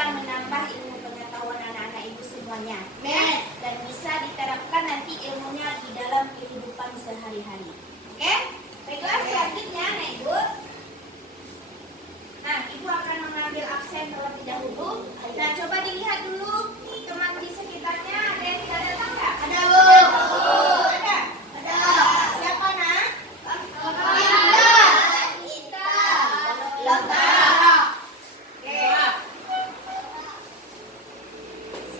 bisa menambah ilmu pengetahuan anak-anak ibu semuanya, ya, dan bisa diterapkan nanti ilmunya di dalam kehidupan sehari-hari. Oke? Baiklah, selanjutnya anak ibu. Nah, ibu akan mengambil absen terlebih dahulu. Nah, coba dilihat dulu teman di sekitarnya ada yang tidak datang nggak? Ada, Bu. Ada? Ada. Siapa, nak? Lota. Oke.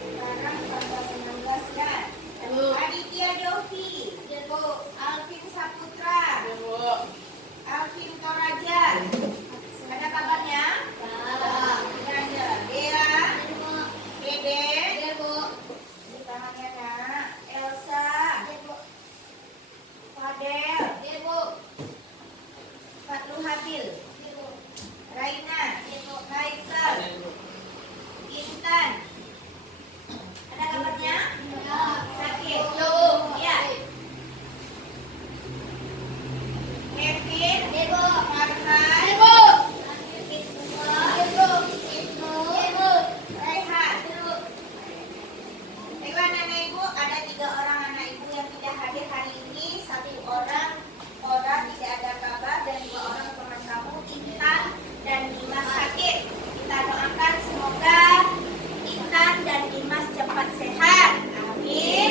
Sekarang tanggal 16 ya. Aditya Dovi. Alvin Saputra. Alvin Toraja. Ada kabarnya? Ada. Dea. Dede. Di tangannya, nak. Elsa. Fadel. Fatlu Habil. Raina. Michael. Intan. Ada kabarnya? Sakit. Ya. Kevin. Marhan. Raihan. Baiklah anak ibu, ada 3 orang anak ibu yang tidak hadir hari ini. 1 orang tidak ada kabar, dan 2 orang teman kamu, Intan dan Dimas sakit. Kita doakan semoga Intan dan Dimas cepat sehat. Amin.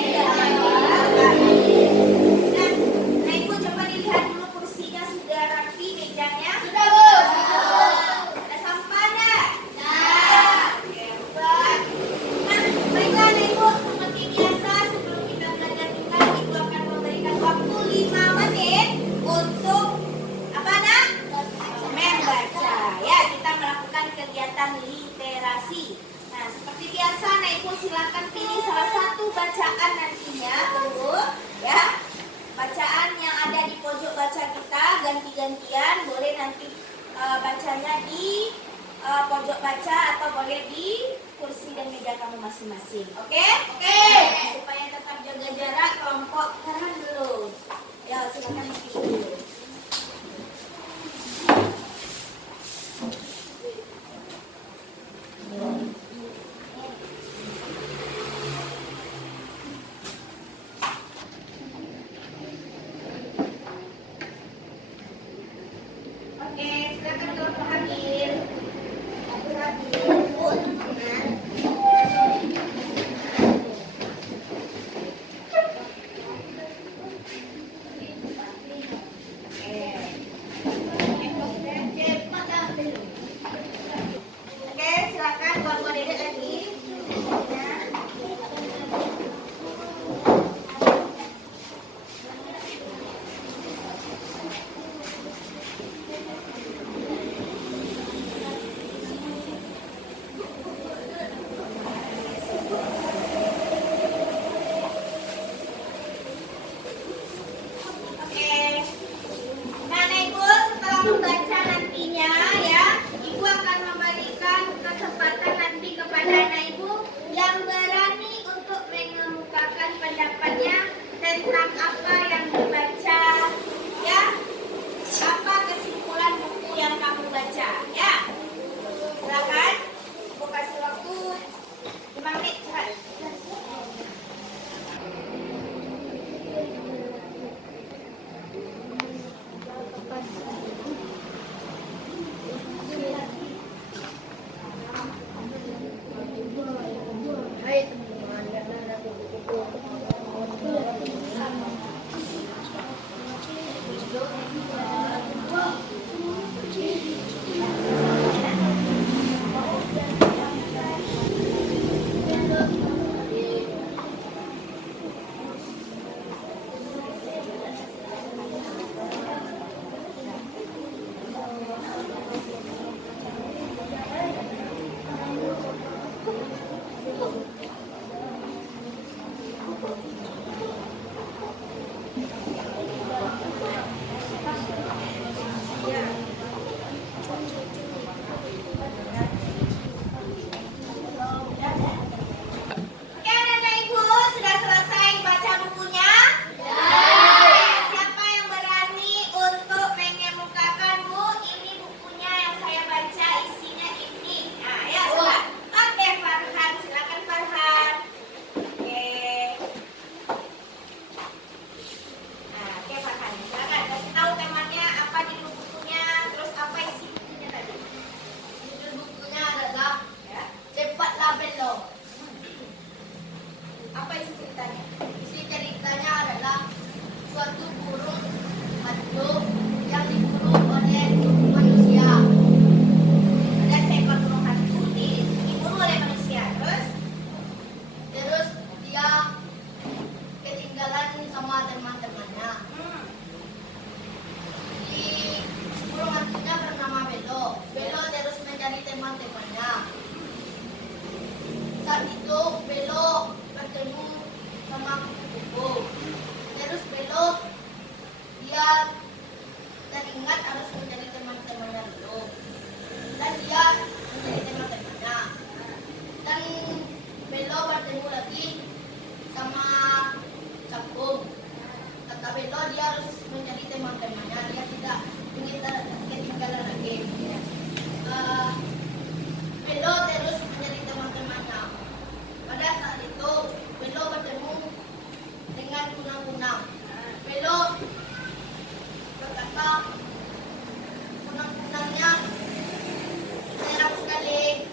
Nah, ibu coba dilihat dulu kursinya sudah rapi, mejanya. Sudah, Bu. Ada sampah enggak? Oke, buat. Nah, baiklah anak ibu, seperti biasa sebelum kita belajar tingkat, ibu akan memberikan waktu 5 menit untuk apa, nak? Membaca. Ya, kita melakukan kegiatan literasi. Nah, seperti biasa, anak ibu silakan pilih salah satu bacaan nantinya, dulu, ya. Bacaan yang ada di pojok baca kita ganti-gantian, boleh nanti bacanya di pojok baca atau boleh di kursi dan meja kamu masing-masing. Oke? Oke. Supaya tetap jaga jarak, kelompok kanan dulu. Ya, silakan pilih dulu. Oke, silakan kelompok Habil. Saat itu belok bertemu sama kupu-kupu. Terus belok dia teringat harus menjadi teman-temannya dulu. Dan dia menjadi teman-temannya. Dan belok bertemu lagi sama cakung. Kata belok dia harus menjadi teman-temannya. Dia tidak ingin ketinggalan lagi. Belok terus menjadi teman-temannya. Pada saat itu belok bertemu dengan kunang-kunang. Belok berkata, kunang-kunangnya serap sekali.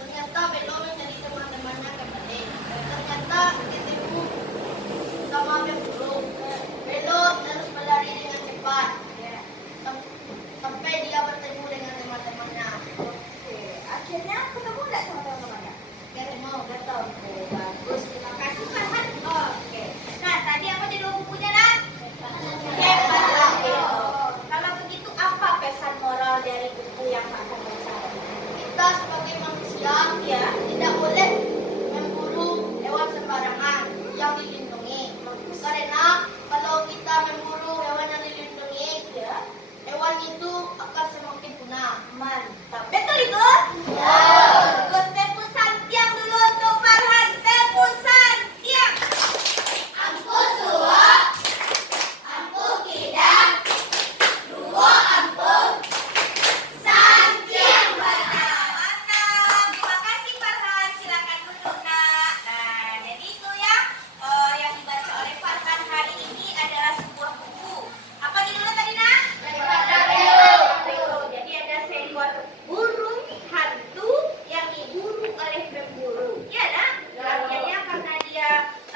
Ternyata belok menjadi teman-temannya kembali. Ternyata ketemu sama berburu. Belok terus berlari dengan cepat. Sampai dia bertemu dengan teman-temannya. Akhirnya ketemu nggak sama teman-temannya? Ketemu. Ketemu. Bagus. Terima kasih Farhan. Oke. Nah, tadi apa judul bukunya, Nak? Hebatlah Belo. Kalau begitu apa pesan moral dari buku yang Farhan baca? Kita sebagai manusia Ya. tidak boleh memburu hewan sembarangan yang dilindungi. Karena kalau kita memburu hewan yang dilindungi, Ya. hewan itu akan semakin punah. Mantap. Betul itu? Terus tepuk santiang dulu untuk Farhan. Tepuk santiang. Ampu suwo, ampu kidang, duwo ampu, Santiang Mantap. Terima kasih Farhan. Silakan duduk, Nak. Nah, jadi itu ya yang dibaca oleh Farhan hari ini adalah sebuah buku. Apa judulnya tadi, Nak? Daripada Belo. Belo. Jadi ada seekor burung hantu yang diburu oleh pemburu. Iya, Nak? Akhirnya karena dia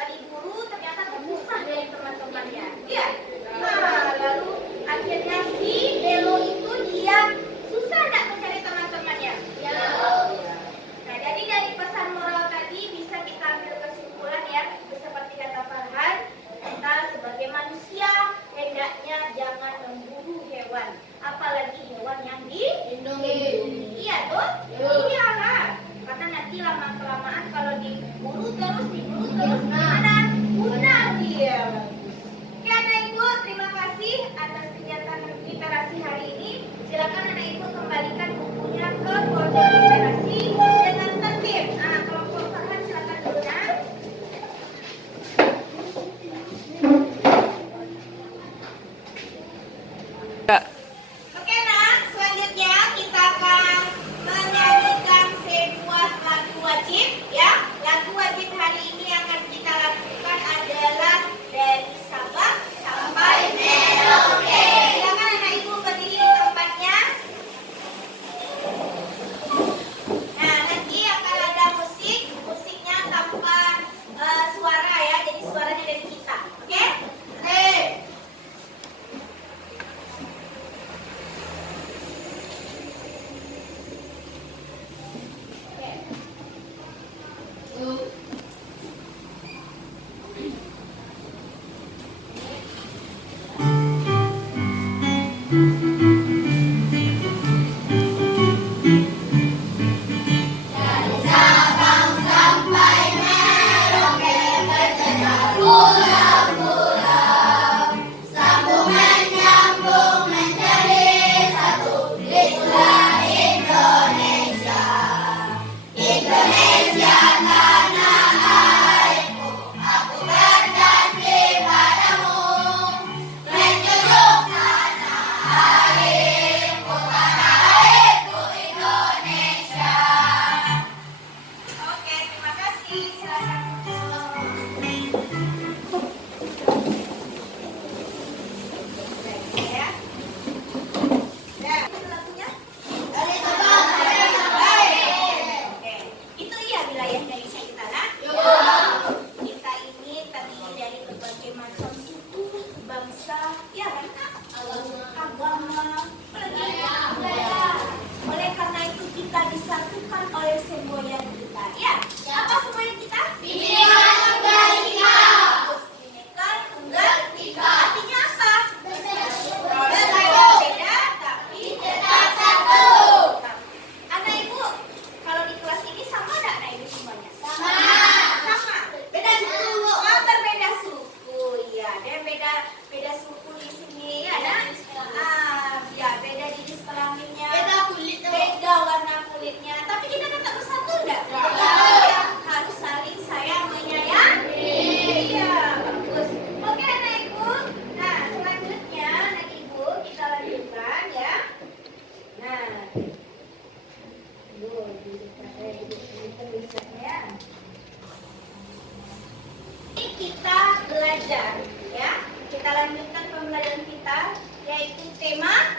diburu ternyata terpisah dari teman-temannya. Iya. Nah, lalu akhirnya si Belo itu dia susah nak mencari teman-temannya. Nah, jadi dari pesan moral tadi bisa kita ambil kesimpulan ya, seperti kata Farhan, kita sebagai manusia hendaknya jangan memburu hewan, apalagi hewan yang dilindungi. Iya tuh? Iyalah. Karena nanti lama-kelamaan kalau diburu terus gimana? Punah dia. Oke, anak ibu, terima kasih atas kegiatan literasi hari ini. Silakan anak ibu kembalikan bukunya ke folder literasi dengan tertib. Nah, kelompok Farhan silakan dulu, Nak. Oke, Nak, selanjutnya kita akan menyanyikan sebuah lagu wajib ya. Lagu wajib hari ini yang akan kita lakukan adalah dari Sabang sampai Merauke. Silakan anak ibu berdiri di tempatnya. Nah, nanti akan ada musik, musiknya tanpa suara ya. Jadi suaranya dari kita. Oke? Oke. Oke, terima kasih. Silakan. Ya. Ya, itu lagunya. Dari Sabang sampai Merauke. Oke. Itu iya wilayah Indonesia kita, Nak. Kita ini terdiri dari berbagai macam suku, bangsa, ya kan, Kak? Agama, budaya. Oleh karena itu kita disatukan oleh semboyan kita. Ya, apa semboyan kita? Bineka Tunggal Ika. Bineka Tunggal Ika. Artinya apa? Berbeda Beda tapi tetap satu. anak ibu, kalau di kelas ini sama enggak anak ibu semuanya? belajar. Ya, kita lanjutkan pembelajaran kita, yaitu tema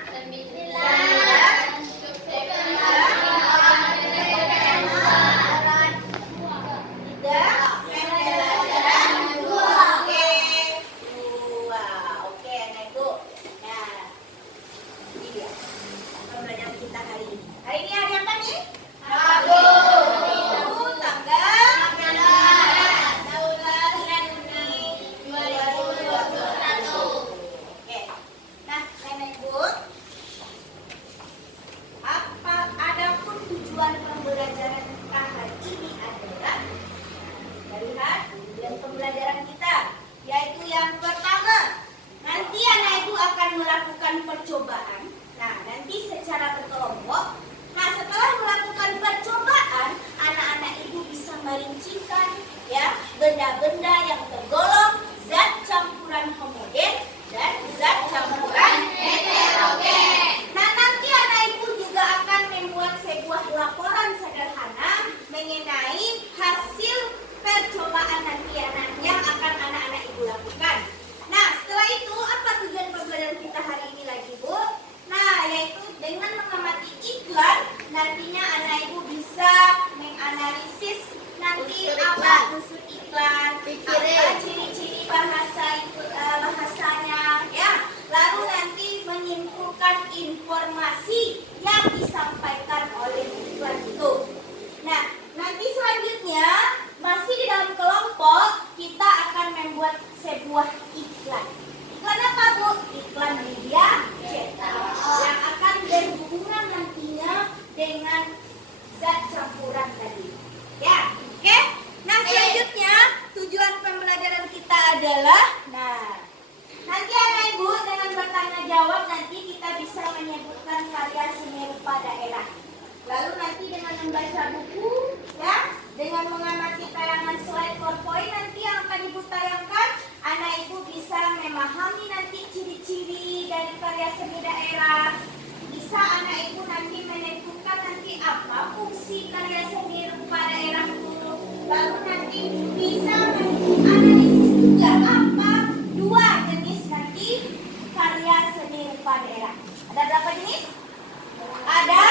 Oke, nah Ibu. Nah, ini dia pembelajaran kita hari ini. Hari ini hari apa nih? Rabu, tanggal 12 Juni 2021. Oke. Nah, Nenek Bu, adapun tujuan pembelajaran kita hari ini adalah melihat tujuan pembelajaran kita, yaitu yang pertama, nanti anak ibu akan melakukan percobaan. Nah, nanti secara berkelompok. Nah, setelah melakukan percobaan, anak-anak ibu bisa merincikan ya benda-benda yang tergolong zat campuran homogen dan zat campuran heterogen. Nah, nanti anak ibu juga akan membuat sebuah laporan sederhana mengenai hasil percobaan nanti yang akan anak-anak ibu lakukan. Nah, setelah itu apa tujuan pembelajaran kita hari ini lagi, Bu? Nah, yaitu dengan mengamati iklan, nantinya anak ibu bisa menganalisis nanti apa unsur iklan, apa ciri-ciri bahasanya, ya. Lalu nanti menyimpulkan informasi yang disampaikan oleh iklan itu. Nah, nanti selanjutnya masih di dalam kelompok kita akan membuat sebuah iklan. Iklan apa, Bu? Iklan media cetak yang akan berhubungan nantinya dengan zat campuran tadi. Ya, oke? Nah, selanjutnya tujuan pembelajaran kita adalah, nanti anak ibu dengan bertanya jawab nanti kita bisa menyebutkan karya seni rupa daerah. Lalu nanti dengan membaca buku, ya, dengan mengamati tayangan slide PowerPoint nanti yang akan ibu tayangkan, anak ibu bisa memahami nanti ciri-ciri dari karya seni daerah. Bisa anak ibu nanti menentukan nanti apa fungsi karya seni rupa daerah itu. Lalu nanti bisa menganalisis juga apa dua jenis nanti karya seni rupa daerah. Ada berapa jenis? Ada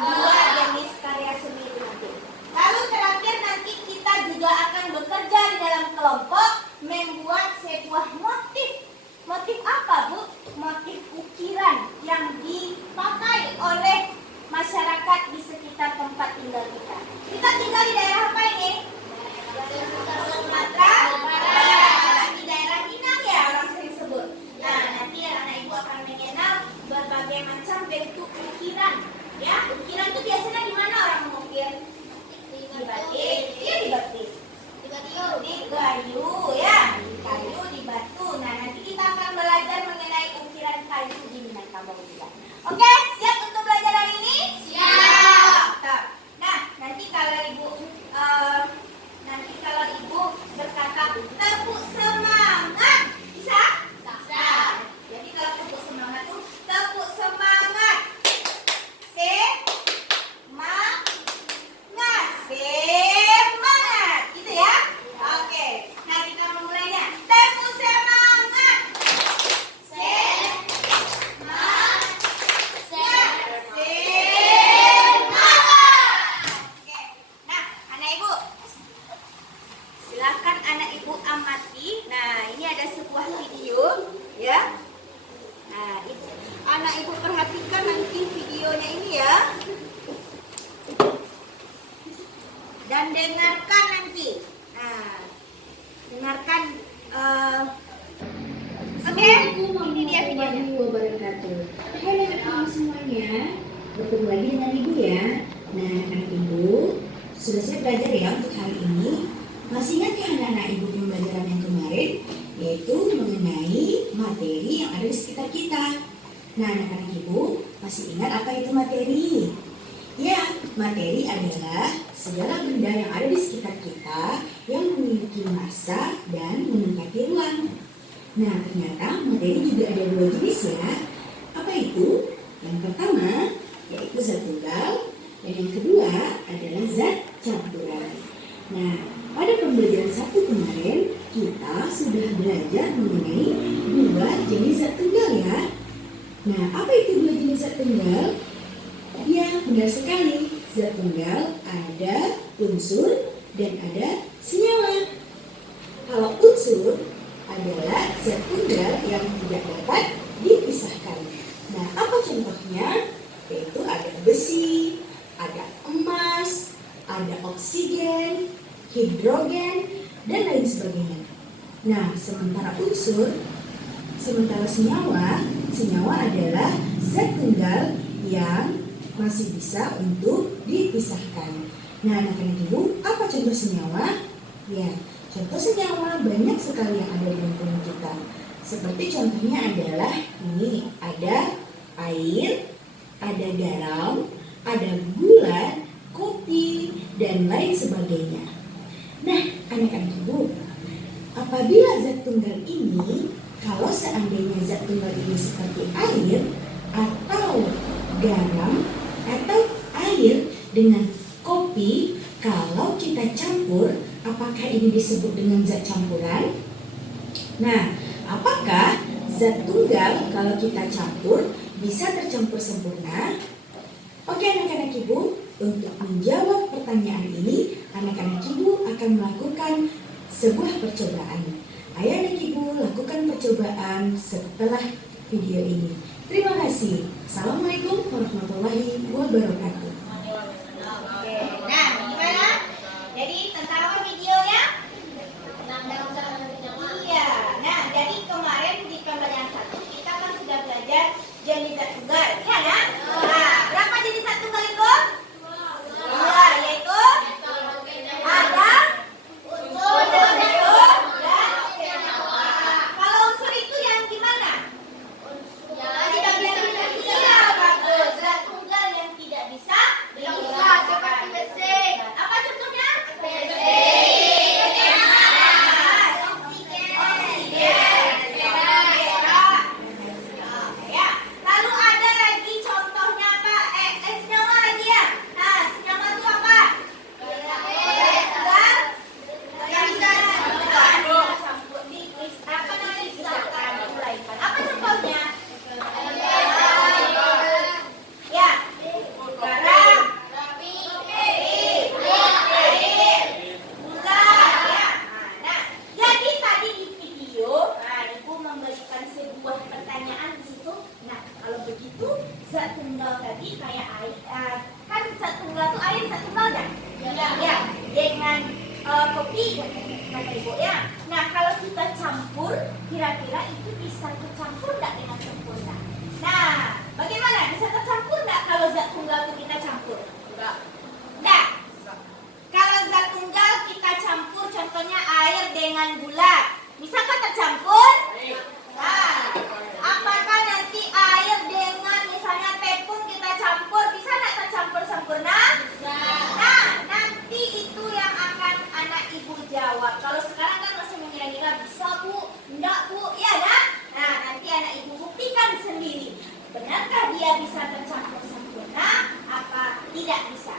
dua jenis karya seni nanti. Lalu terakhir nanti kita juga akan bekerja di dalam kelompok membuat sebuah motif. Motif apa, Bu? Motif ukiran yang dipakai oleh masyarakat di sekitar tempat tinggal kita. Kita tinggal di daerah apa ini? Sumatera Barat. Di daerah Minang ya orang sering sebut. Nah, nanti anak ibu akan mengenal berbagai macam bentuk ukiran. Ya, ukiran itu biasanya di mana orang mengukir? Di batik. Iya, di batik. Di kayu, ya. Di kayu, di batu. Nah, nanti kita akan belajar mengenai ukiran kayu di Minangkabau juga. Oke, siap untuk belajar hari ini? Siap. Nah, nanti kalau ibu berkata tepuk semangat, bisa? Bisa. Jadi kalau tepuk semangat itu tepuk semangat. Semangat, gitu ya? Oke. Nah, kita memulainya. Tepuk semangat. Semangat. Oke. Nah, anak ibu, silakan anak ibu amati. Nah, ini ada sebuah video, ya. Nah, anak ibu perhatikan nanti videonya ini ya. Dan dengarkan nanti. Nah, dengarkan. Oke, ini dia videonya. Halo teman-teman semuanya, bertemu lagi dengan Ibu ya. Nah, anak Ibu, sudah saya belajar ya untuk hari ini. Masih ingat ya anak-anak Ibu pembelajaran yang kemarin, yaitu mengenai materi yang ada di sekitar kita. Nah, anak-anak Ibu, masih ingat apa itu materi? Ya, materi adalah segala benda yang ada di sekitar kita yang memiliki massa dan menempati ruang. Nah, ternyata materi juga ada dua jenis ya. Apa itu? Yang pertama yaitu zat tunggal dan yang kedua adalah zat campuran. Nah, pada pembelajaran 1 kemarin kita sudah belajar mengenai dua jenis zat tunggal ya. Nah, apa itu dua jenis zat tunggal? Ya, benar sekali. Zat tunggal ada unsur dan ada senyawa. Kalau unsur adalah zat tunggal yang tidak dapat dipisahkan. Nah, apa contohnya? Yaitu ada besi, ada emas, ada oksigen, hidrogen, dan lain sebagainya. Nah, sementara senyawa adalah zat tunggal yang masih bisa untuk dipisahkan. Nah, anak-anak ibu, apa contoh senyawa? Ya, contoh senyawa banyak sekali yang ada di lingkungan kita. Seperti contohnya adalah ini, ada air, ada garam, ada gula, kopi, dan lain sebagainya. Nah, anak-anak ibu, apabila zat tunggal ini, kalau seandainya zat tunggal ini seperti air atau garam atau air dengan kopi, kalau kita campur, apakah ini disebut dengan zat campuran? Nah, apakah zat tunggal kalau kita campur bisa tercampur sempurna? Oke anak-anak ibu, untuk menjawab pertanyaan ini, anak-anak ibu akan melakukan sebuah percobaan. Ayo anak ibu lakukan percobaan setelah video ini. Terima kasih. Assalamualaikum warahmatullahi wabarakatuh. Oke, nah gimana? Jadi tentang apa videonya? Iya, nah jadi kemarin di pembelajaran 1 kita kan sudah belajar jenis zat tunggal, ya kan? Nah, berapa jenis zat tunggal itu? Dua, yaitu ada unsur dan senyawa. Kalau unsur itu yang gimana? Iya, bagus. Zat tunggal yang tidak bisa seperti besi. apa contohnya? Ya. Lalu ada lagi contohnya apa? Senyawa lagi ya. Nah, senyawa itu apa? Tunggal yang bisa campur apa namanya dipisahkan, diuraikan. Apa contohnya? Ya, garam, gula, ya. Nah, jadi tadi di video, Ibu memberikan sebuah pertanyaan di situ. Nah, kalau begitu zat tunggal tadi kayak air, kan zat tunggal itu air zat tunggal kan? Ya, dengan kopi kata Ibu ya. Nah, kalau kita campur, kira-kira itu bisa tercampur nggak dengan sempurna? Nah, bagaimana? Bisa tercampur nggak kalau zat tunggal itu kita campur? Enggak. Kalau zat tunggal kita campur, contohnya air dengan gula, bisakah tercampur? Nah, apakah nanti air dengan misalnya tepung kita campur, bisa nggak tercampur sempurna? Nah, nanti itu yang akan anak ibu jawab. Kalau sekarang kan masih mengira-ngira bisa bu, enggak bu, ya nak? Nah, nanti anak ibu buktikan sendiri. Benarkah dia bisa tercampur sempurna? Apa tidak bisa?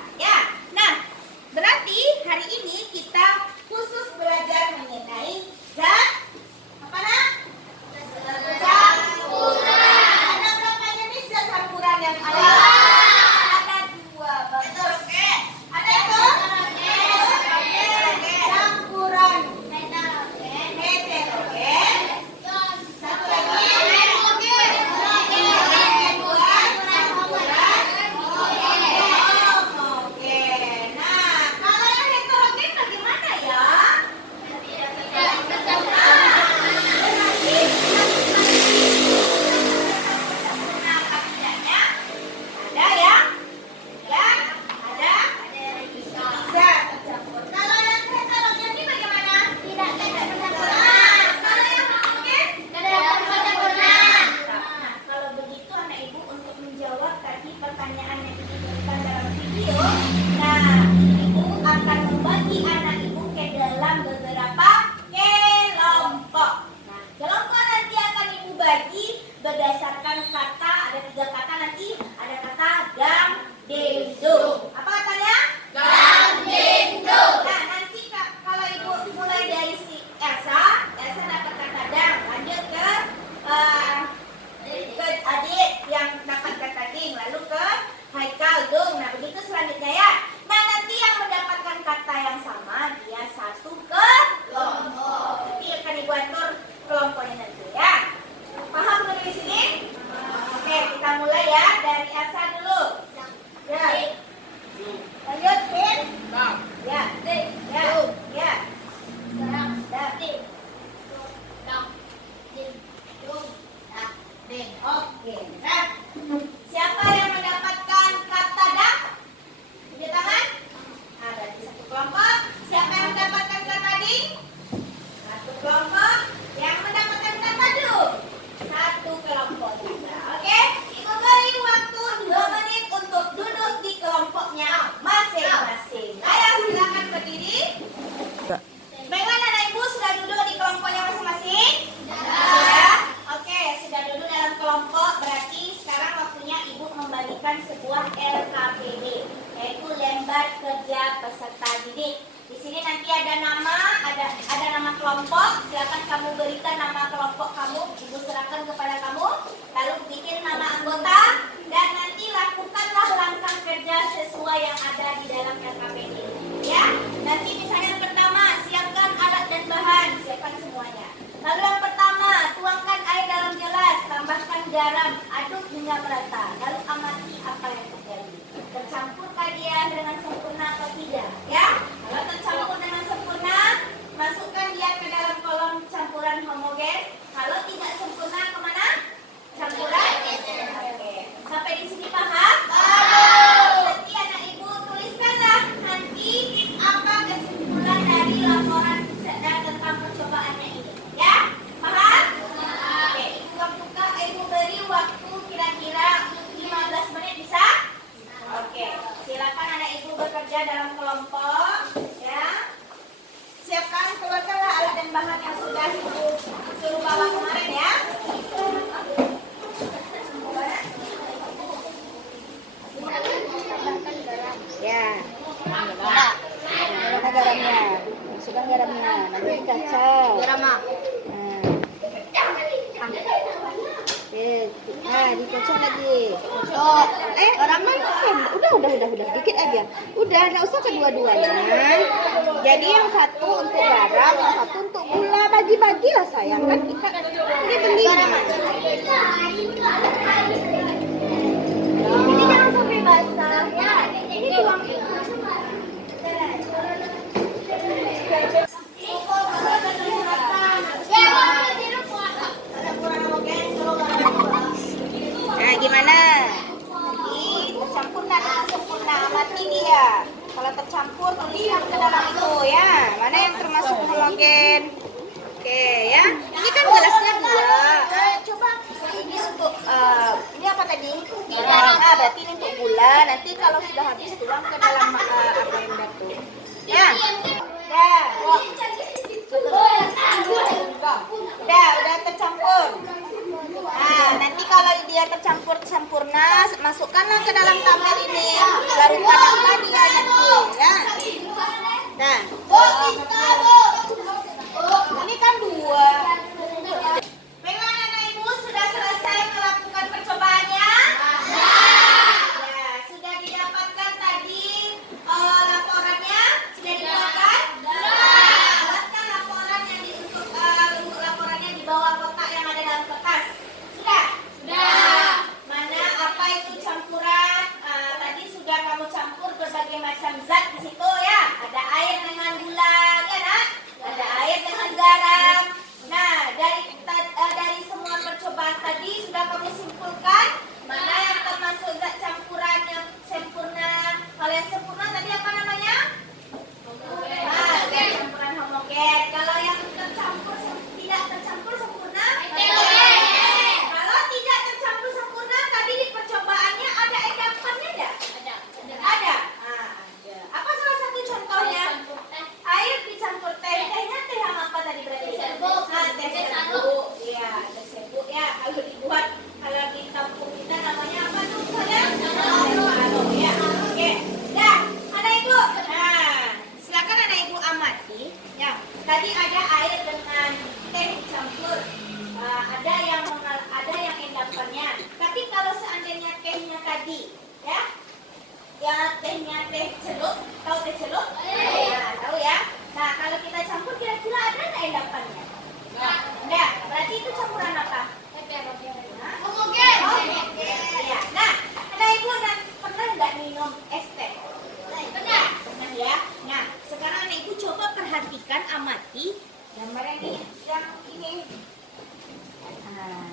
kelompok. Siapa yang mendapatkan ikan mading? Satu kelompok. Yang mendapatkan ikan madu? Satu kelompok juga. Oke, Ibu beri waktu 2 menit untuk duduk di kelompoknya masing-masing. Ayo silakan berdiri. Bagaimana anak ibu sudah duduk di kelompoknya masing-masing? Sudah. Oke, sudah duduk dalam kelompok. Berarti sekarang waktunya ibu membagikan sebuah LKPD, yaitu lembar kerja peserta didik. Di sini nanti ada nama kelompok. Silakan kamu berikan nama kelompok kamu. Ibu serahkan kepada kamu. Lalu bikin nama anggota dan nanti lakukanlah langkah kerja sesuai yang ada di dalam LKPD. Ya, nanti misalnya yang pertama, siapkan alat dan bahan, siapkan semuanya. Lalu yang pertama, tuangkan air dalam gelas, tambahkan garam, aduk hingga merata. Lalu amati apa yang terjadi. Tercampurkah dia dengan sempurna atau tidak? Ya, kalau tercampur dengan sempurna, masukkan dia ke dalam kolom campuran homogen. Kalau tidak sempurna, kemana? Campuran. Oke. Sampai di sini paham? Nanti anak ibu tuliskanlah nanti apa kesimpulan dari laporan tentang percobaannya ini. Ya, paham? Oke, ibu beri waktu kira-kira 15 menit bisa? Oke, silakan anak ibu bekerja dalam kelompok. Ya, siapkan keluarkanlah alat dan bahan yang sudah ibu suruh bawa kemarin ya. Ya, mana garamnya? Masukkan garamnya, nanti dikacau. Garam. Dikocok lagi. Garamnya udah, dikit aja. Udah, nggak usah kedua-duanya. Jadi yang satu untuk garam, yang satu untuk gula. Bagi-bagilah sayang, kan kita ini beli. Ini jangan sampai basah ya. Ini tuang. Nah, gimana? Nanti tercampur dengan sempurna, amati dia. Kalau tercampur, tuliskan ke dalam itu ya. Mana yang termasuk homogen? Oke ya. Ini kan gelasnya 2. Coba ini untuk ini apa tadi? Nah, berarti ini untuk gula. Nanti kalau sudah habis tuang ke dalam apa yang batu. Ya. Udah tercampur. Nah, nanti kalau dia tercampur sempurna, masukkanlah ke dalam tumbler ini. Larutkan apa dia nanti, ya. Nah, ini kan 2. Bagaimana anak ibu sudah selesai melakukan percobaannya? Ya, sudah didapatkan tadi laporannya? Sudah didapatkan? Buatkan laporan yang untuk laporannya di bawah kotak yang ada dalam kertas. Sudah? Mana apa itu campuran? Tadi sudah kamu campur berbagai macam zat di situ ya. Ada air dengan gula, ya nak? Ada air dengan garam. Nah, dari semua percobaan tadi sudah kamu simpulkan mana yang termasuk zat campuran yang sempurna. Kalau yang sempurna tadi apa namanya? Zat campuran homogen. Kalau yang tidak tercampur sempurna? Kalau tidak tercampur sempurna, tadi di percobaannya ada endapannya enggak? Ada. Ada. Apa salah satu contohnya? Air dicampur teh. Tehnya teh yang apa tadi berarti? Teh serbuk. Iya, teh serbuk ya. Kalau dibuat, kalau di kampung kita namanya apa tuh? Alo ya. Oke. Dah, anak ibu. Nah, silakan anak ibu amati. Ya, tadi ada air dengan teh dicampur. Ada yang endapannya. Tapi kalau seandainya tehnya tadi, ya, tehnya teh celup, tahu teh celup? Nah, tahu ya. Nah, kalau kita campur kira-kira ada nggak endapannya? Enggak. Berarti itu campuran apa? Homogen. Ya. Nah, anak ibu pernah nggak minum es teh? Pernah ya. Nah, sekarang anak ibu coba perhatikan, amati gambar yang ini. Nah,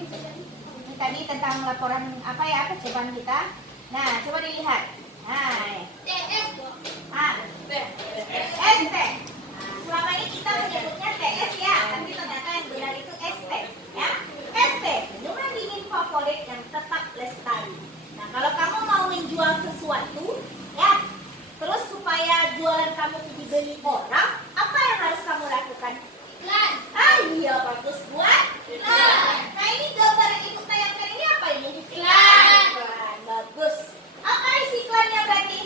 ini tadi tentang laporan apa ya percobaan kita. Nah, coba dilihat. Nah, dibeli orang, apa yang harus kamu lakukan? Iklan. Ah iya, bagus buat iklan. Nah ini gambar yang ibu tayangkan ini apa ini? Iklan. Iklan, bagus. Apa isi iklannya berarti?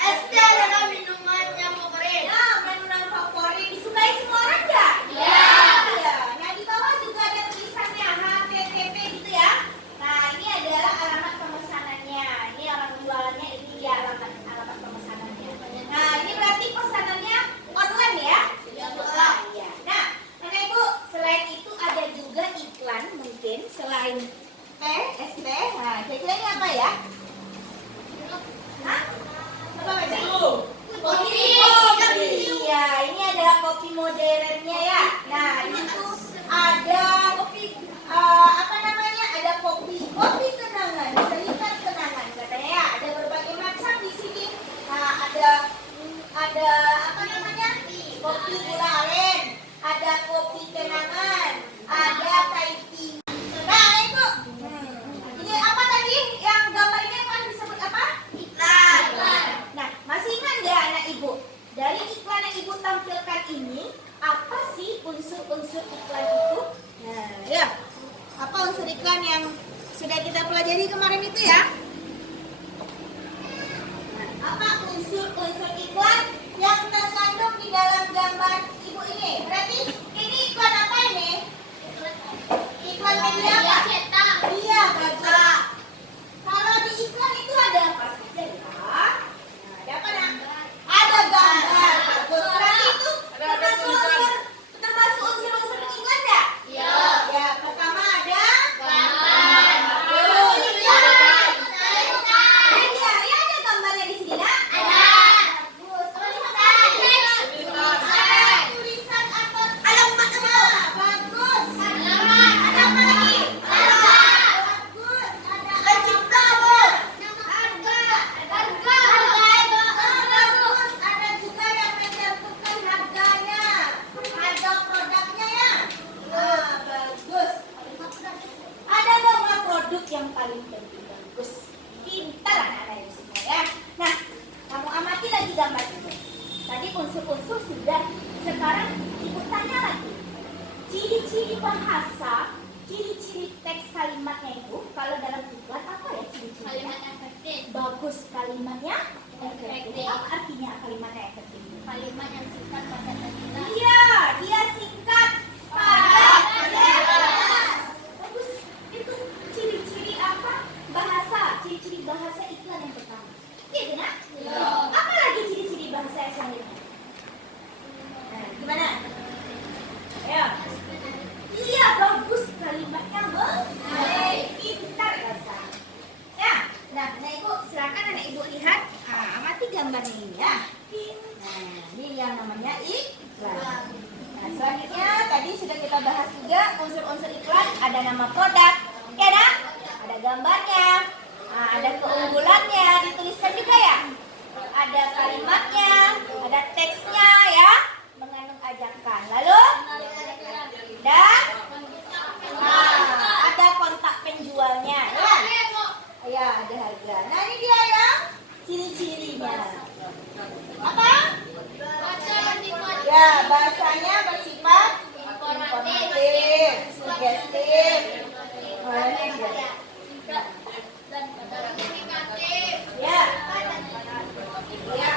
ST adalah minuman yang favorit. Nah, minuman favorit disukai semua orang nggak? Iya. Iya. Nah di bawah juga ada tulisannya HTTP gitu ya. Nah ini adalah alamat pemesanannya. Ini orang jualannya, ini dia alamat pemesanannya. Nah ini berarti pesanannya online ya? Iya. Iya. Nah, Nenek Ibu, selain itu ada juga iklan mungkin selain ST. Nah, kira-kira ini apa ya? Hah? Apa itu? Kopi. Iya, ini adalah kopi modernnya ya. Nah, itu ada kopi apa namanya? Ada kopi kenangan, selipar kenangan katanya ya. Ada berbagai macam di sini. Nah, ada apa namanya? Kopi gula aren, ada kopi kenangan, ada Thai tea. Nah, Ibu. Ini apa tadi yang gambarnya kan disebut apa? Iklan. Nah, masih ingat nggak anak Ibu? Dari iklan yang Ibu tampilkan ini, apa sih unsur-unsur iklan itu? Nah, ya. Apa unsur iklan yang sudah kita pelajari kemarin itu ya? Nah, apa unsur-unsur iklan yang terkandung di dalam gambar Ibu ini? Berarti ini iklan apa ini? Iklan media apa? Cetak. Iya, bagus. Kalau di iklan itu ada apa saja ya? Nah, ada apa nak? Ada gambar. Bagus. Berarti itu termasuk unsur iklan enggak? Iya. Ya, pertama ada Gambar. bagus. Tulisan. Iya, ya ada gambarnya di sini nak? Ada. Bagus. Tulisan. Ada tulisan atau alamatnya. Bagus. Alamat. Ada apa lagi? Alamat. Bagus. Ada Pencipta. harga. Bagus. Ada juga yang menyebutkan harganya. Harga produknya ya. Nah, bagus. Ada nama produk yang paling penting. Bagus. Pintar anak-anak di sini ya. Nah, kamu amati lagi gambar itu. Tadi unsur-unsur sudah. Sekarang Ibu tanya lagi. Ciri-ciri bahasa, ciri-ciri teks kalimatnya itu, kalau dalam iklan apa ya ciri-cirinya? Kalimat efektif. Bagus kalimatnya efektif. Efektif. Apa artinya kalimatnya efektif? Kalimat yang singkat padat dan jelas. Iya, dia singkat, padat, jelas. Bagus. Itu ciri-ciri apa? Bahasa, ciri-ciri bahasa iklan yang pertama. Iya benar? Iya. Apa lagi ciri-ciri bahasa yang selanjutnya? Nah, gimana? Ayo. Iya, bagus kalimatnya baik. Pintar bahasa. Ya, nah Ibu silakan anak Ibu lihat, amati gambarnya ini ya. Nah, ini yang namanya iklan. Nah, selanjutnya tadi sudah kita bahas juga unsur-unsur iklan. Ada nama produk, ya nak? Ada gambarnya, ada keunggulannya, dituliskan juga ya. Ada kalimatnya, ada teksnya ya, mengandung ajakan. Lalu dan ada kontak penjualnya ya. Ya, ada harga. Nah, ini dia ya ciri-cirinya. Apa? Ya, bahasanya bersifat informatif, sugestif. Nah, ini dia. Ya. Ya.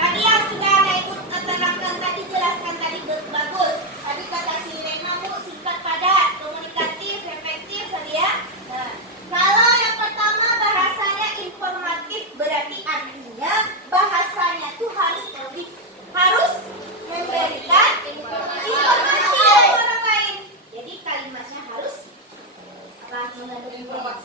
Tadi yang sudah Ibu terangkan tadi, jelaskan tadi bagus. Tadi kata si Rema singkat padat, komunikatif, efektif tadi ya. Nah, kalau yang pertama bahasanya informatif, berarti artinya bahasanya tuh harus memberikan informasi ke orang lain. Jadi kalimatnya harus apa? Mengandung informasi.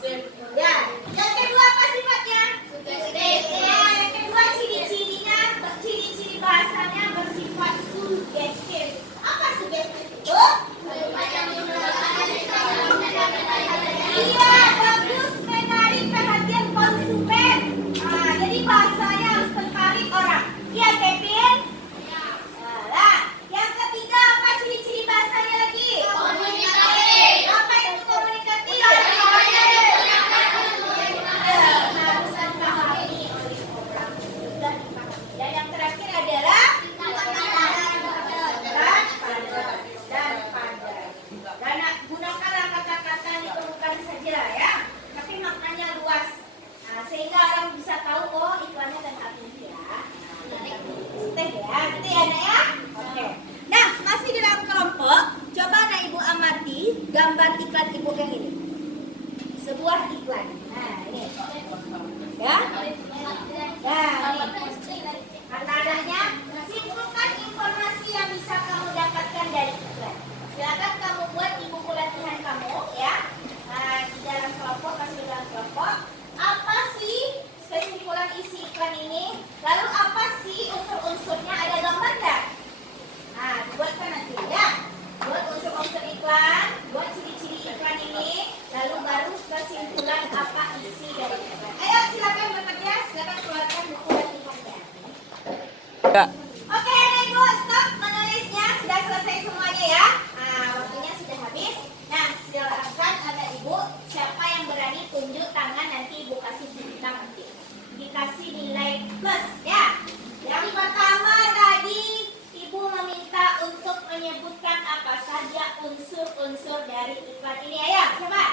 Lalu apa sih unsur-unsurnya? Ada gambar nggak? Nah, buatkan nanti ya. Buat unsur-unsur iklan, buat ciri-ciri iklan ini, lalu baru kesimpulan apa isi dari iklan. Ayo silakan bekerja, silakan keluarkan buku dan iklannya. Ya. Oke, Ibu, stop menulisnya. Sudah selesai semuanya ya. Nah, waktunya sudah habis. Nah, silakan ada Ibu. Siapa yang berani tunjuk tangan, nanti Ibu kasih bintang nanti. Dikasih nilai plus ya. Yang pertama tadi Ibu meminta untuk menyebutkan apa saja unsur-unsur dari iklan ini. Ayo, coba.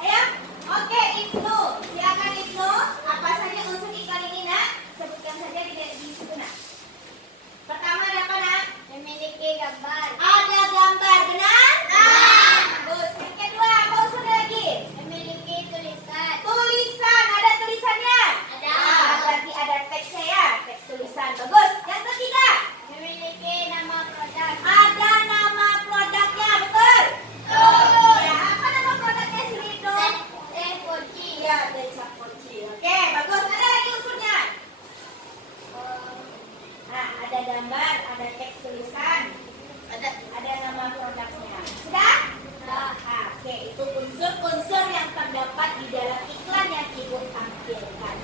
Ayo. Oke, Ibnu. Silakan Ibnu. Apa saja unsur iklan ini, Nak? Sebutkan saja di situ, Nak. Pertama ada apa, Nak? Memiliki gambar. Ada gambar, benar? Bagus. Yang kedua, apa unsur lagi? Memiliki tulisan. Tulisan. Ada tulisannya? Ada. Berarti ada teksnya ya. Teks tulisan. Bagus. Yang ketiga? Memiliki nama produk. Ada nama produknya, betul? Ya, apa nama produknya sini itu? Teh poci. Iya, Decap Poci. Oke, bagus. Ada lagi unsurnya? Nah, ada gambar, ada teks tulisan, ada nama produknya. Sudah? Nah, oke, itu unsur-unsur yang terdapat di dalam iklan yang Ibu tampilkan.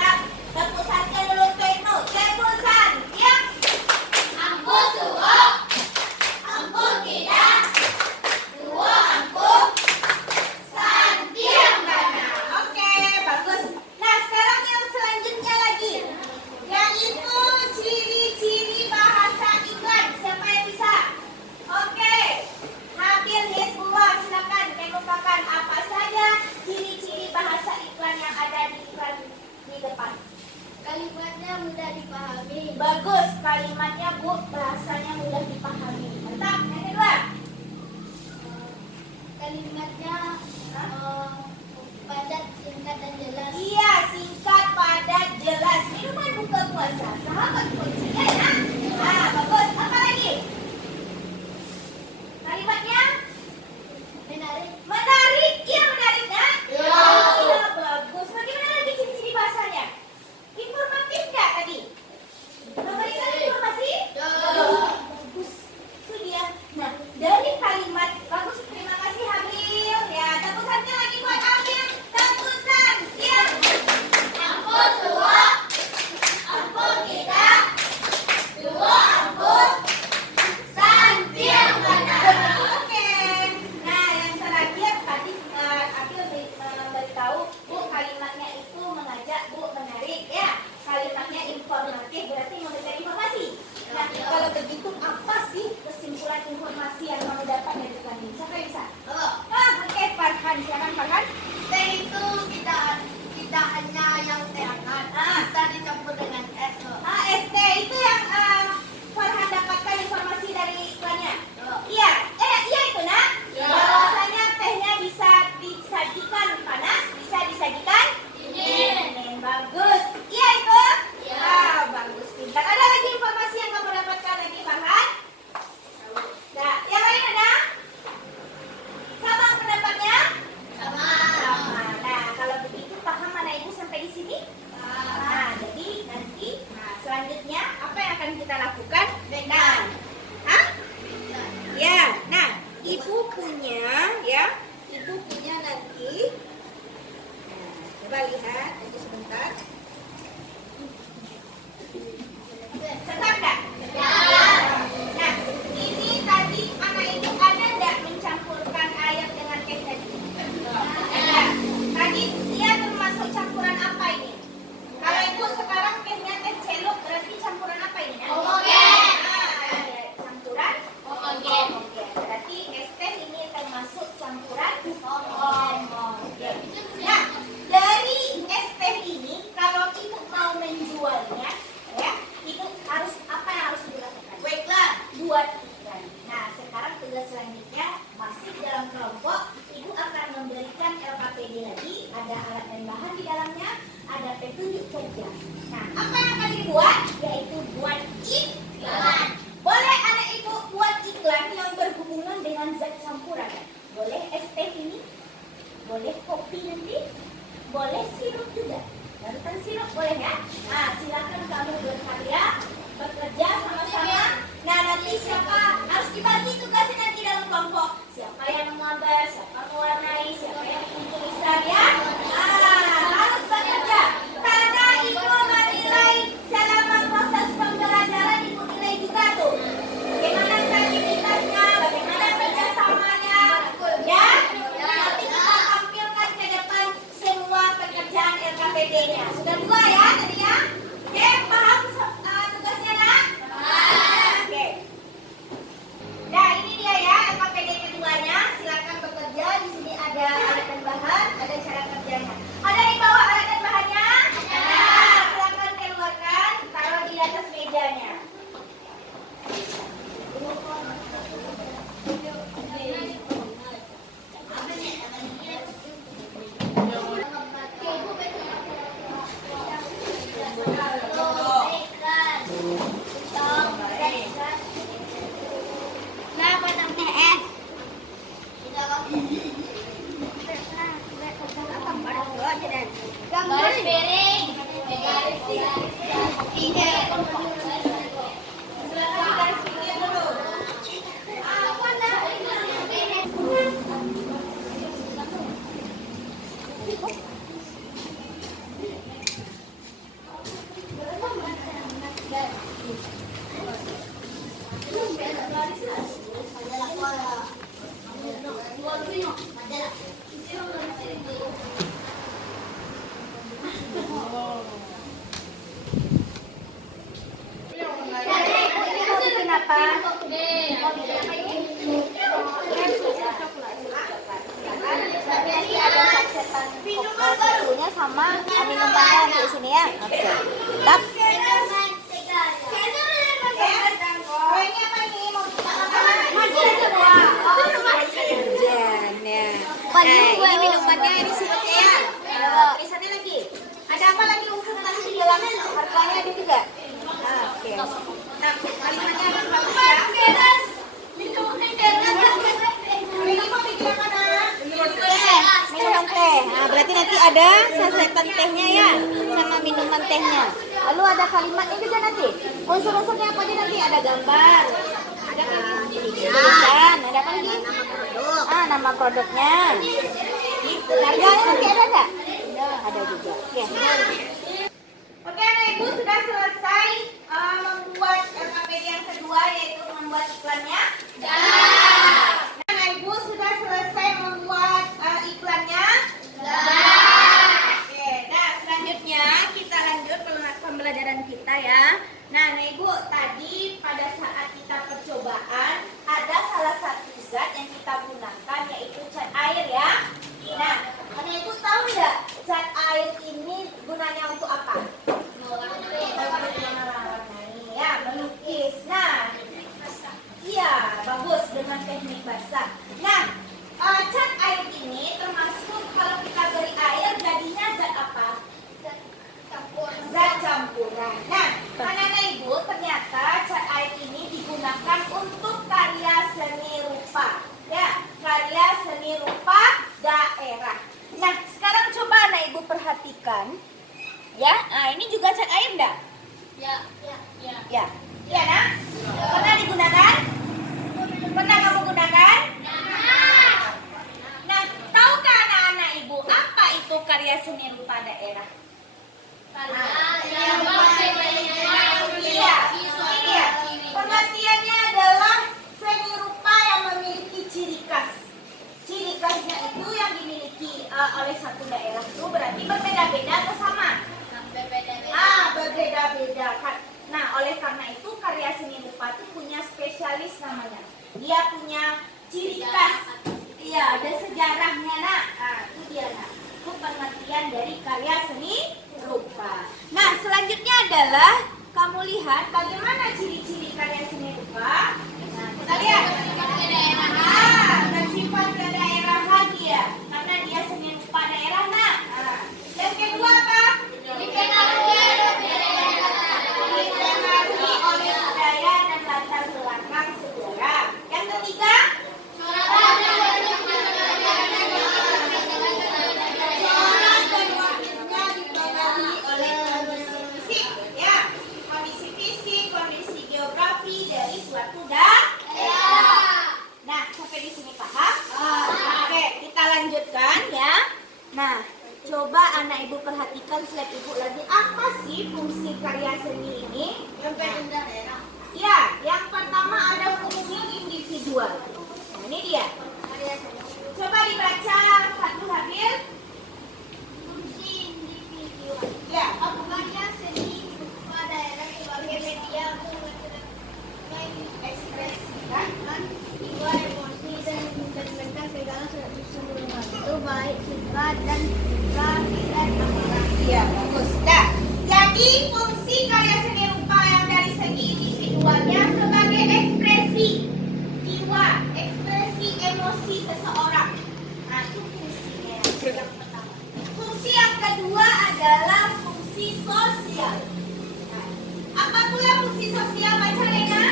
Nah, tepusannya dulu untuk Ibnu. Tepusan, ya. Ampun suwo. Ampun tidak. Dua, ampun. Santiang mana? Oke, bagus. Nah, sekarang yang selanjutnya lagi, yaitu ciri-ciri bahasa iklan. Siapa yang bisa? Oke, Habil Hizbullah, silakan kemukakan apa saja ciri-ciri bahasa iklan yang ada di iklan di depan. Kalimatnya mudah dipahami. Bagus, kalimatnya Bu, bahasanya mudah dipahami. Mantap. Yang kedua, Kalimatnya padat, singkat dan jelas. iya, singkat, padat, jelas. Minuman buka puasa, sahabat kuncinya ya. Nah, bagus. Apa lagi? Kalimatnya Menarik. menarik. Iya, menarik, Nak? Iya. Iya, bagus. Bagaimana lagi ciri-ciri bahasanya? Informatif nggak tadi? Memberikan informasi? Ya. Bagus. Itu dia. Nah, dari kalimat bagus. Terima kasih Habil. Ya, tepusannya lagi buat Habil. Tepusan. Ya. Ampun suwo. Ampun tidak. Suwo ampun. Santiang mana? Oke. Nah, yang terakhir tadi Habil memberitahu Bu, kalimatnya itu mengajak, Bu, menarik ya. Kalimatnya informatif, berarti memberikan informasi. Nah, kalau begitu apa sih kesimpulan informasi yang kamu dapat dari iklan ini? Siapa yang bisa? Oke, Farhan. Silakan Farhan. Teh itu tidak hanya yang teh hangat, bisa dicampur dengan es. ST itu yang Farhan dapatkan informasi dari iklannya. Iya, iya itu Nak. Iya. Bahwasanya tehnya bisa disajikan panas, bisa disajikan dingin. Bagus. Iya itu. Iya. Ah, bagus, pintar. Ada lagi informasi yang kamu dapatkan lagi Farhan? Nah, yang lain ada? Sama pendapatnya? Sama. Sama. Nah, kalau begitu paham mana Ibu sampai di sini? Nah, jadi nanti selanjutnya apa yang akan kita lakukan? Nah, hah? Ya, nah, Ibu punya ya, Ibu punya nanti. Nah, coba lihat nanti sebentar. Sebentar enggak? Nah, ini tadi anak Ibu ada enggak mencampurkan air dengan teh tadi? Ada. Tadi dia termasuk campuran apa ini? Kalau Ibu sekarang tehnya teh celok, berarti campuran apa ini? Homogen. Campuran Homogen. Berarti es teh ini termasuk campuran homogen. Nah, dari es teh ini kalau Ibu mau menjualnya, ya, itu harus apa yang harus dilakukan? Baiklah. Buat iklan. Nah, sekarang tugas selanjutnya masih dalam kelompok, Ibu akan memberikan LKPD lagi, ada alat dan bahan di dalamnya, ada petunjuk kerja. Nah, apa yang akan dibuat? Yaitu buat iklan. Boleh anak Ibu buat iklan yang berhubungan dengan zat campuran. Boleh es teh ini, boleh kopi nanti, boleh sirup juga. Larutan sirup boleh ya? Nah, silakan kamu berkarya, bekerja sama-sama. Nah, nanti siapa harus dibagi tugasnya nanti dalam kelompok. Siapa yang menggambar, siapa mewarnai, siapa yang bikin tulisan ya. Harus bekerja. Karena ibu menilai selama proses pembelajaran, ibu nilai juga tuh. Bagaimana kreativitasnya, bagaimana kerjasamanya, ya. Nanti kita tampilkan ke depan semua pekerjaan LKPD-nya. Sudah dua ya tadi ya? Oke, paham tugasnya nak? Oke. Nah, ini dia ya LKPD keduanya. Silakan bekerja. Di sini ada alat dan bahan, ada cara kerjanya. Ada di bawah alat dan bahannya? Nah, silakan keluarkan, taruh di atas mejanya. Garis piring. Susunya sama minumannya nanti di sini ya. Oke. Tap. Kerjanya. Nah, ini minumannya, ini sirupnya ya. Tulisannya lagi. Ada apa lagi unsur tadi di dalam harganya ada juga? Oke. Nah, kalimatnya harus bagus ya. Minuman teh. Nah, berarti nanti ada sasetan tehnya ya, sama minuman tehnya. Lalu ada kalimatnya juga nanti. Unsur-unsurnya apa aja nanti? Ada gambar, ada tulisan, ada apa lagi? Nama produknya. Harganya nanti ada nggak? Ada juga. Oke. Oke, anak ibu sudah selesai membuat LKPD yang kedua, yaitu membuat iklannya. Anak ibu sudah selesai membuat iklannya. Oke, nah selanjutnya kita lanjut pembelajaran kita ya. Nah, anak ibu tadi pada saat kita percobaan ada salah satu zat yang kita gunakan yaitu cat air ya. Nah, anak ibu tahu nggak cat air ini gunanya untuk apa? Ya, melukis. Nah, iya, bagus dengan teknik basah. Nah, cat air ini termasuk kalau kita beri air jadinya zat apa? Zat campuran. Nah, anak-anak ibu ternyata cat air ini digunakan untuk karya seni rupa. Ya, karya seni rupa daerah. Nah, sekarang coba anak ibu perhatikan. Ya, nah ini juga cat air enggak? Ya. Iya, nak? Pernah digunakan? Pernah kamu gunakan? Nah, tahukah anak-anak ibu apa itu karya seni rupa daerah? Iya, ini dia. Pengertiannya adalah seni rupa yang memiliki ciri khas. Ciri khasnya itu yang dimiliki oleh satu daerah itu berarti berbeda-beda atau sama? Berbeda-beda kan. Nah, oleh karena itu karya seni rupa itu punya spesialis namanya. Dia punya ciri khas. Iya, ada sejarahnya nak. Nah, itu dia nak. Itu pengertian dari karya seni rupa. Nah, selanjutnya adalah kamu lihat bagaimana ciri-ciri karya seni rupa. Nah, kita lihat. Bersifat kedaerahan dia, karena dia seni rupa daerah nak. Yang kedua apa? Dipengaruhi oleh budaya dan latar belakang sejarah. Yang ketiga, corak dan warnanya dipengaruhi oleh kondisi fisik. karya seni ini? Yang indah daerah. Ya, yang pertama ada fungsi individual. Nah, ini dia. Coba dibaca Satu Habil. Fungsi individual. Ya, Apakahnya seni rupa daerah sebagai media untuk ekspresikan jiwa emosi dan mencerminkan segala sesuatu itu baik sifat dan pikiran amalan. Iya, bagus. Nah, jadi fungsi karya seni rupa yang dari segi individualnya sebagai ekspresi jiwa, ekspresi emosi seseorang. Nah, itu fungsinya yang pertama. Fungsi yang kedua adalah fungsi sosial. Nah, apa pula fungsi sosial, Baca Lena?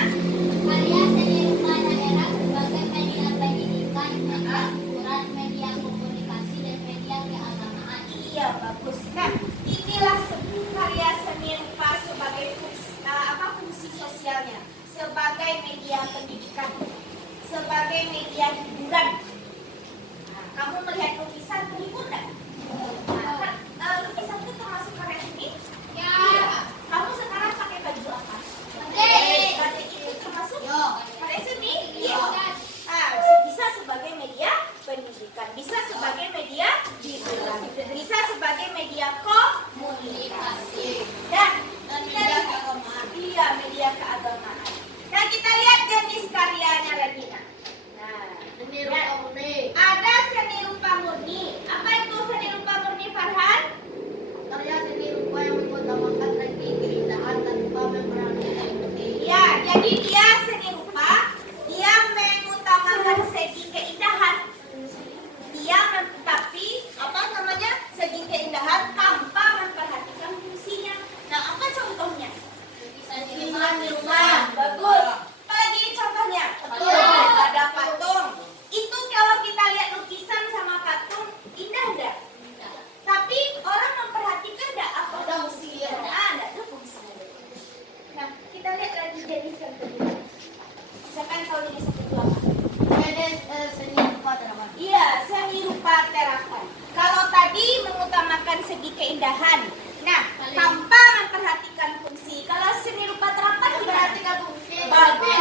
Karya seni rupa daerah sebagai media pendidikan, media hiburan, media komunikasi, dan media keagamaan. Iya, bagus. Nah, inilah karya seni rupa sebagai fungsi sosialnya, sebagai media pendidikan, sebagai media hiburan. Nah, kamu melihat lukisan terhibur nggak? Nah, lukisan itu termasuk karya seni? Ya. Iya. Kamu sekarang pakai baju apa? Batik. Batik itu termasuk Yo. karya seni? Iya. Ah, bisa sebagai media pendidikan, bisa sebagai media hiburan, bisa sebagai media komunikasi, dan media keagamaan. Iya, media keagamaan. Nah, kita lihat jenis karyanya lagi, Nah, Seni rupa murni. ada seni rupa murni. Apa itu seni rupa murni, Farhan? Karya seni rupa yang mengutamakan segi keindahan tanpa memperhatikan emosi. Ya, jadi dia seni rupa yang mengutamakan segi keindahan. Tapi apa namanya? Segi keindahan tanpa memperhatikan fungsinya. Nah, apa contohnya? Lukisan di rumah. Bagus. Apalagi contohnya? Patung. Ada patung. Itu kalau kita lihat lukisan sama patung, indah enggak? Tapi orang memperhatikan enggak apa Ada fungsinya? fungsinya. Ada fungsinya. Nah, kita lihat lagi jenis yang kedua. Siapa yang tahu jenis yang kedua, Pak? Seni rupa terapan. Iya, seni rupa terapan. Kalau tadi mengutamakan segi keindahan, tanpa memperhatikan fungsi. Kalau seni rupa terapan gimana? Memperhatikan fungsi. Bagus.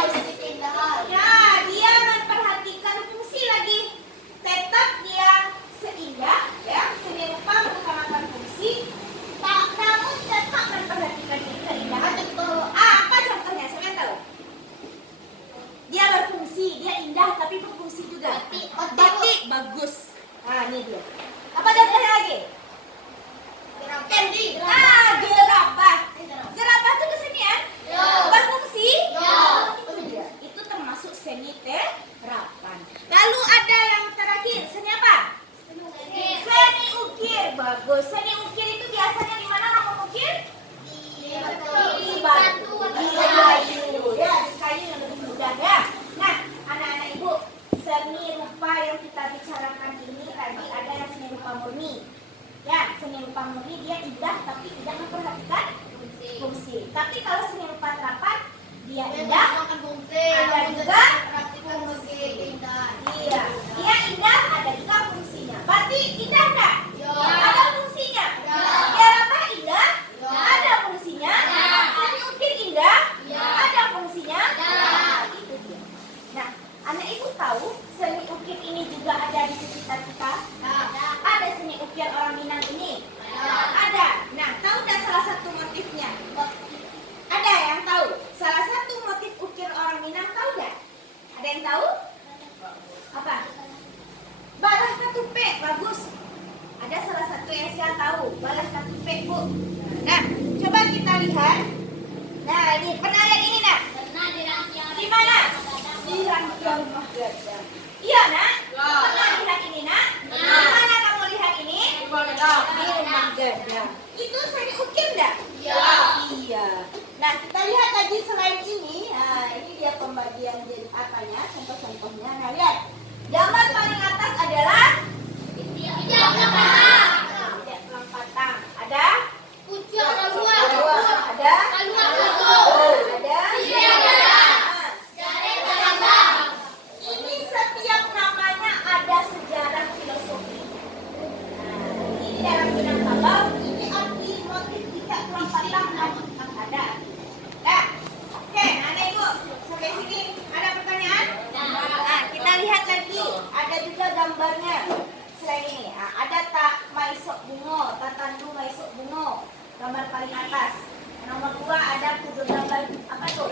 Yang nomor 2 ada kudu gambar apa tuh?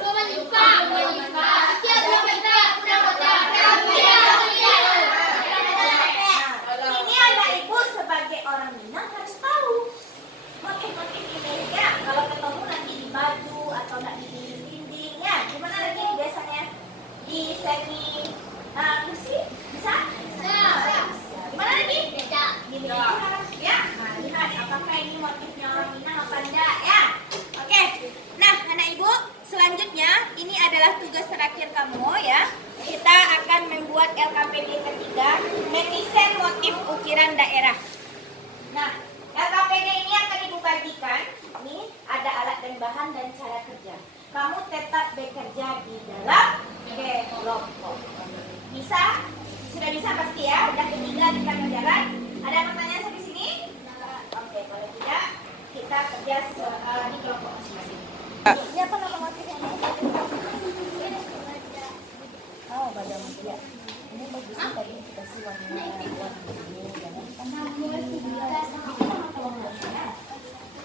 Ini anak ibu sebagai orang Minang harus tahu motif-motif ini ya. Kalau ketemu nanti di baju atau nanti di dinding ya. Gimana lagi biasanya di semi kursi bisa? Gimana lagi? Gini ya. Nah, lihat apakah ini motifnya orang Minang apa enggak ya. Oke. Nah, anak ibu, selanjutnya ini adalah tugas terakhir kamu ya. Kita akan membuat LKPD ketiga, mendesain motif ukiran daerah. Nah, LKPD ini akan ibu bagikan. Ini ada alat dan bahan dan cara kerja. Kamu tetap bekerja di dalam kelompok. Bisa? Sudah bisa pasti ya. Udah ketiga kita berjalan. Ada pertanyaan sampai sini? Oke, kalau tidak kita kerja di kelompok masing-masing. Ini apa nama motifnya? Oh, pada ya. Ini bagus tadi kita kasih warna ini.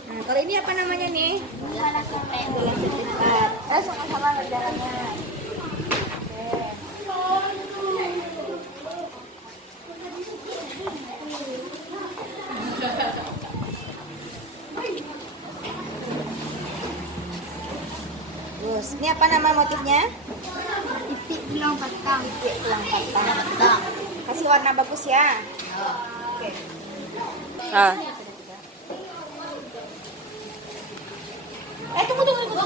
Nah, kalau ini apa namanya nih? Nah, sama-sama berjalannya. Bagus. Ini apa nama motifnya? Titik bilang batang. Titik tulang patah. Kasih warna bagus ya. Oke. Tunggu.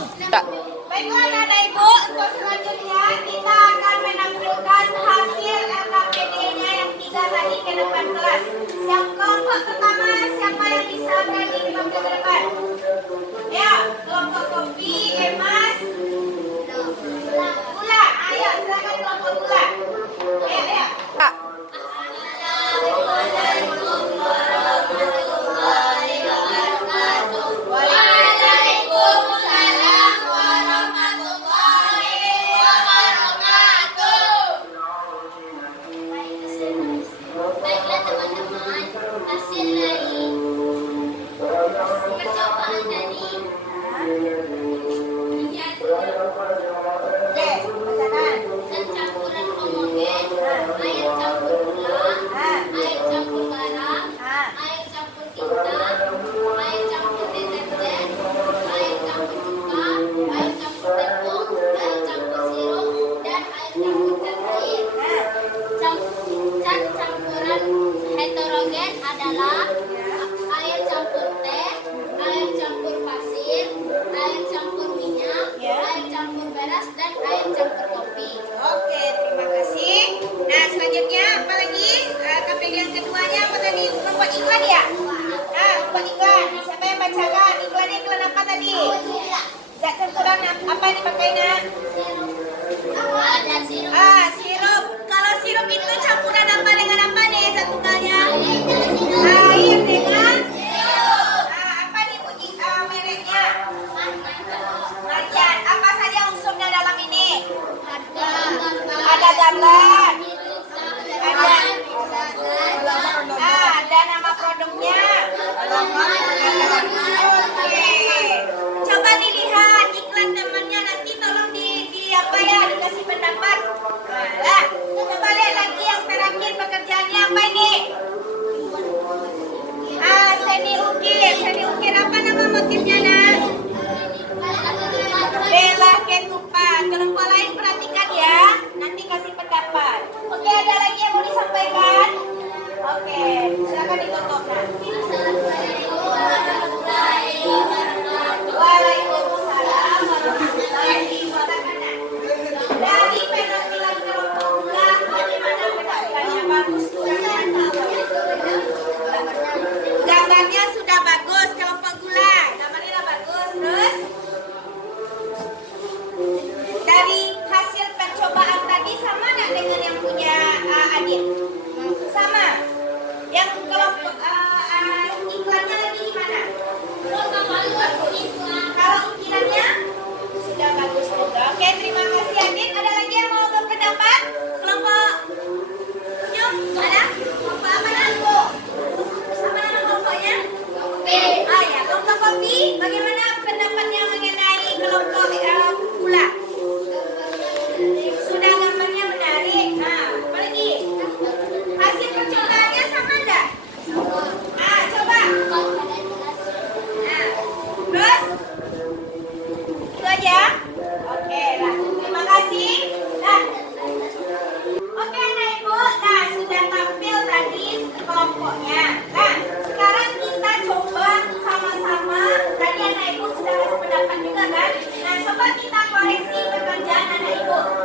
Baiklah anak ibu, untuk selanjutnya kita akan menampilkan hasil LKPD-nya yang 3 tadi ke depan kelas. Yang kelompok pertama, siapa yang bisa berani dipanggil ke depan? Ya, kelompok kopi, emas, gula. Ayo, silakan kelompok gula. Ayo. Baiklah teman-teman, hasil dari percobaan tadi Oke, bacaan. dan campuran homogen, air campur gula, air campur garam, air campur tinta, air campur deterjen, air campur cuka, air campur tepung, air campur sirup, dan air campur tercair. Campuran heterogen adalah air campur teh, air campur pasir, air campur minyak, air campur beras, dan air campur kopi. Oke, terima kasih. Nah, selanjutnya apa lagi? KPD yang keduanya apa tadi? Membuat iklan ya? Nah, membuat iklan. Siapa yang bacakan? Iklannya iklan apa tadi? Zat campuran apa yang dipakai nak? Dan sirup. Sirup. Kalau sirup itu campuran apa dengan apa nih zat tunggalnya? Air dengan apa nih mereknya? Marjan. Apa saja unsurnya dalam ini? Ada gambar. Ada nama produknya. Oke. Coba dilihat iklan temannya nanti tolong di apa ya dikasih pendapat. Nah, coba lihat lagi yang terakhir pekerjaannya apa ini? Seni ukir apa nama motifnya nak? Bela ketupat. Kelompok lain perhatikan ya. Nanti kasih pendapat. Oke, ada lagi yang mau disampaikan? Oke, silakan ditutup. Waalaikumsalam warahmatullahi wabarakatuh. Dari penampilan kelompok gula, bagaimana penampilannya bagus? Gambarnya sudah bagus, kelompok gula. Gambarnya bagus. juga kan? Nah, coba kita koreksi pekerjaan anak ibu.